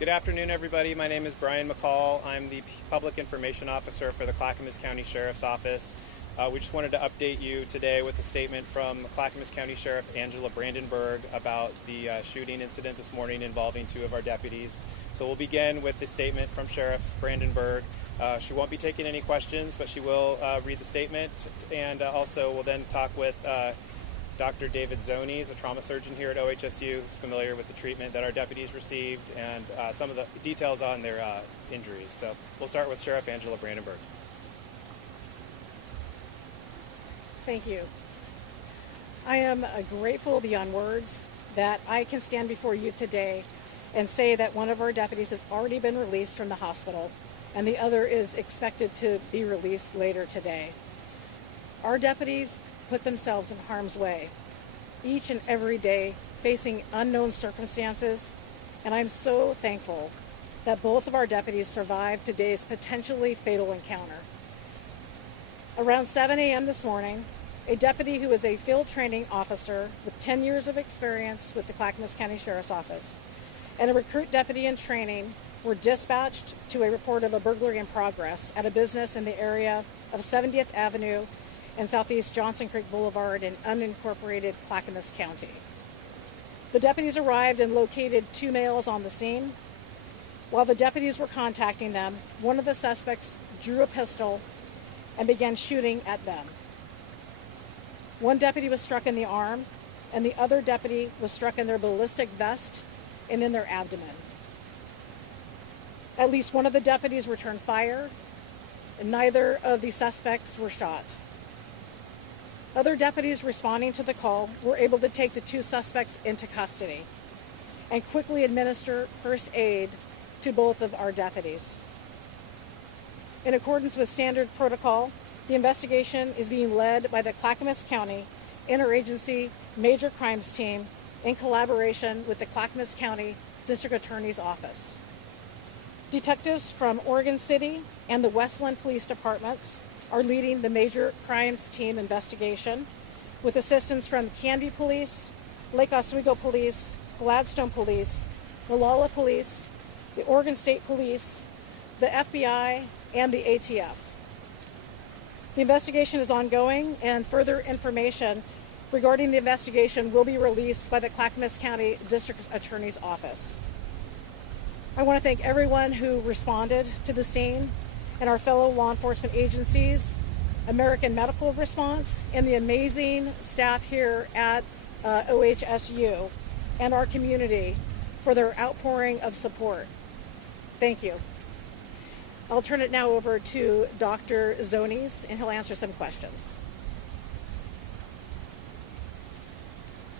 Good afternoon, everybody. My name is Brian McCall. I'm the Public Information Officer for the Clackamas County Sheriff's Office. We just wanted to update you today with a statement from Clackamas County Sheriff Angela Brandenburg about the shooting incident this morning involving two of our deputies. So we'll begin with the statement from Sheriff Brandenburg. She won't be taking any questions, but she will read the statement, and also we'll then talk with Dr. David Zonies, a trauma surgeon here at OHSU, who's familiar with the treatment that our deputies received and some of the details on their injuries. So we'll start with Sheriff Angela Brandenburg. Thank you. I am grateful beyond words that I can stand before you today and say that one of our deputies has already been released from the hospital and the other is expected to be released later today. Our deputies put themselves in harm's way each and every day, facing unknown circumstances, and I'm so thankful that both of our deputies survived today's potentially fatal encounter. Around 7 a.m. this morning, a deputy who is a field training officer with 10 years of experience with the Clackamas County Sheriff's Office and a recruit deputy in training were dispatched to a report of a burglary in progress at a business in the area of 70th Avenue and Southeast Johnson Creek Boulevard in unincorporated Clackamas County. The deputies arrived and located two males on the scene. While the deputies were contacting them, one of the suspects drew a pistol and began shooting at them. One deputy was struck in the arm, and the other deputy was struck in their ballistic vest and in their abdomen. At least one of the deputies returned fire, and neither of the suspects were shot. Other deputies responding to the call were able to take the two suspects into custody and quickly administer first aid to both of our deputies. In accordance with standard protocol, the investigation is being led by the Clackamas County Interagency Major Crimes Team in collaboration with the Clackamas County District Attorney's Office. Detectives from Oregon City and the Westland Police Departments are leading the Major Crimes Team investigation with assistance from Canby Police, Lake Oswego Police, Gladstone Police, Molalla Police, the Oregon State Police, the FBI, and the ATF. The investigation is ongoing, and further information regarding the investigation will be released by the Clackamas County District Attorney's Office. I want to thank everyone who responded to the scene and our fellow law enforcement agencies, American Medical Response, and the amazing staff here at OHSU and our community for their outpouring of support. Thank you. I'll turn it now over to Dr. Zonies, and he'll answer some questions.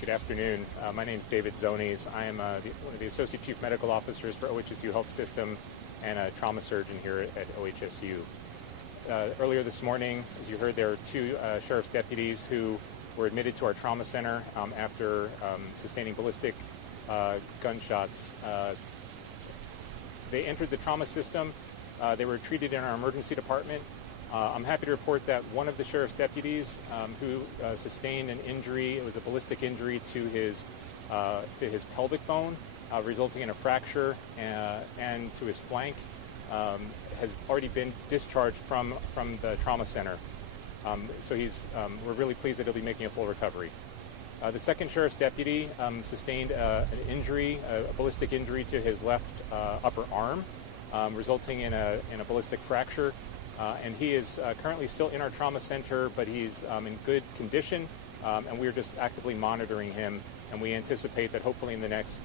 Good afternoon. My name is David Zonies. I am one of the Associate Chief Medical Officers for OHSU Health System and a trauma surgeon here at OHSU. Earlier this morning, as you heard, there were two sheriff's deputies who were admitted to our trauma center after sustaining ballistic gunshots. They entered the trauma system. They were treated in our emergency department. I'm happy to report that one of the sheriff's deputies who sustained an injury, it was a ballistic injury to his pelvic bone, resulting in a fracture and to his flank, has already been discharged from the trauma center. So we're really pleased that he'll be making a full recovery. The second sheriff's deputy sustained an injury, a ballistic injury to his left upper arm, resulting in a ballistic fracture. And he is currently still in our trauma center, but he's in good condition, and we're just actively monitoring him. And we anticipate that hopefully in the next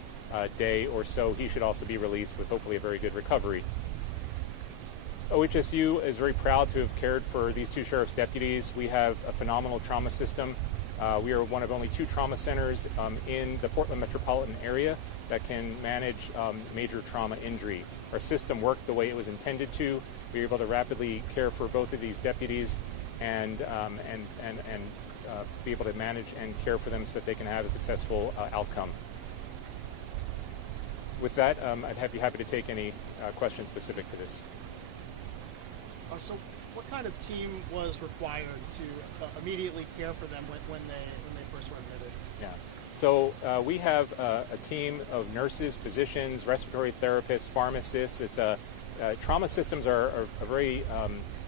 day or so, he should also be released with hopefully a very good recovery. OHSU is very proud to have cared for these two sheriff's deputies. We have a phenomenal trauma system. We are one of only two trauma centers in the Portland metropolitan area that can manage major trauma injury. Our system worked the way it was intended to. We were able to rapidly care for both of these deputies and be able to manage and care for them so that they can have a successful outcome. With that, I'd be happy to take any questions specific to this. So what kind of team was required to immediately care for them when they first were admitted? Yeah. So we have a team of nurses, physicians, respiratory therapists, pharmacists. Trauma systems are a very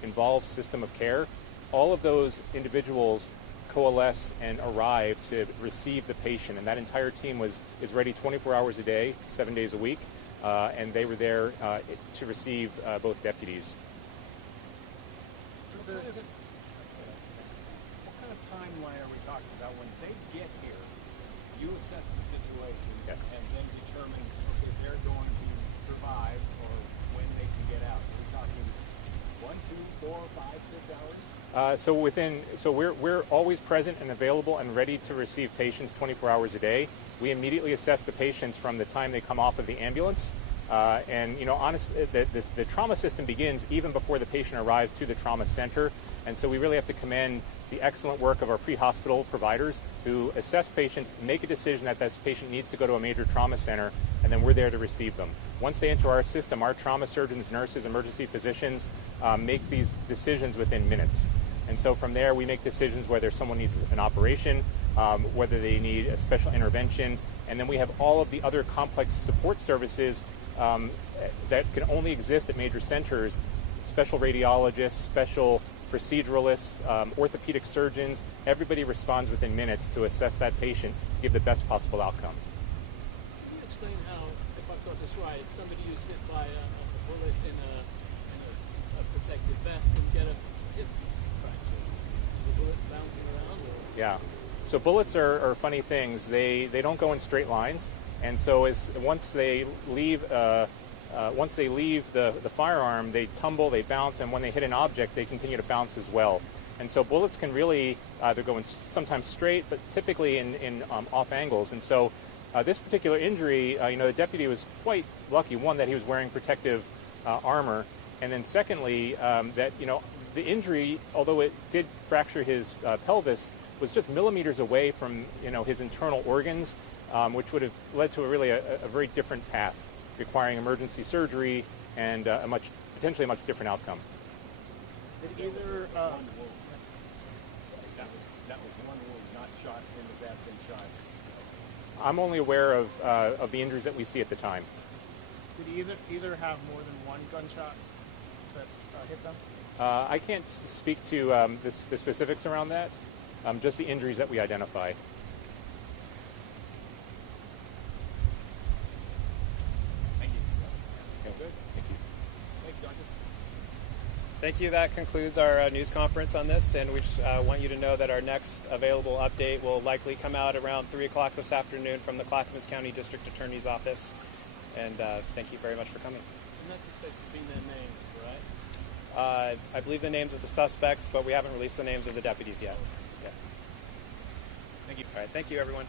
involved system of care. All of those individuals coalesce and arrive to receive the patient, and that entire team is ready 24 hours a day, 7 days a week, and they were there to receive both deputies. What kind of timeline are we talking about? When they get here, you assess the situation, Yes. and then determine if they're going to survive or when they can get out. Are we talking 1, 2, 4, 5, 6 hours? So we're always present and available and ready to receive patients 24 hours a day. We immediately assess the patients from the time they come off of the ambulance. And honestly, the trauma system begins even before the patient arrives to the trauma center. And so we really have to commend the excellent work of our pre-hospital providers who assess patients, make a decision that this patient needs to go to a major trauma center, and then we're there to receive them. Once they enter our system, our trauma surgeons, nurses, emergency physicians make these decisions within minutes. And so from there, we make decisions whether someone needs an operation, whether they need a special intervention, and then we have all of the other complex support services that can only exist at major centers: special radiologists, special proceduralists, orthopedic surgeons. Everybody responds within minutes to assess that patient, give the best possible outcome. Can you explain how, if I've got this right, somebody who's hit by a bullet in a protective vest can get a hip fracture? Is the bullet bouncing around? Or? Yeah. So bullets are funny things. They don't go in straight lines, and so once they leave the firearm, they tumble, they bounce, and when they hit an object, they continue to bounce as well. And so bullets can really either go in sometimes straight, but typically in off angles. And so this particular injury, the deputy was quite lucky. One, that he was wearing protective armor, and then secondly, that the injury, although it did fracture his pelvis, was just millimeters away from his internal organs, which would have led to a very different path, requiring emergency surgery and potentially a much different outcome. Did either that was one wound, not shot in the vest and shot. I'm only aware of the injuries that we see at the time. Did either have more than one gunshot that hit them? I can't speak to the specifics around that, just the injuries that we identify. Thank you. Okay, good. Thank you. Thanks, Doctor. Thank you. That concludes our news conference on this, and we just want you to know that our next available update will likely come out around 3 o'clock this afternoon from the Clackamas County District Attorney's Office. And thank you very much for coming. And that's expected to be their names, right? I believe the names of the suspects, but we haven't released the names of the deputies yet. Yeah. Thank you. All right. Thank you, everyone.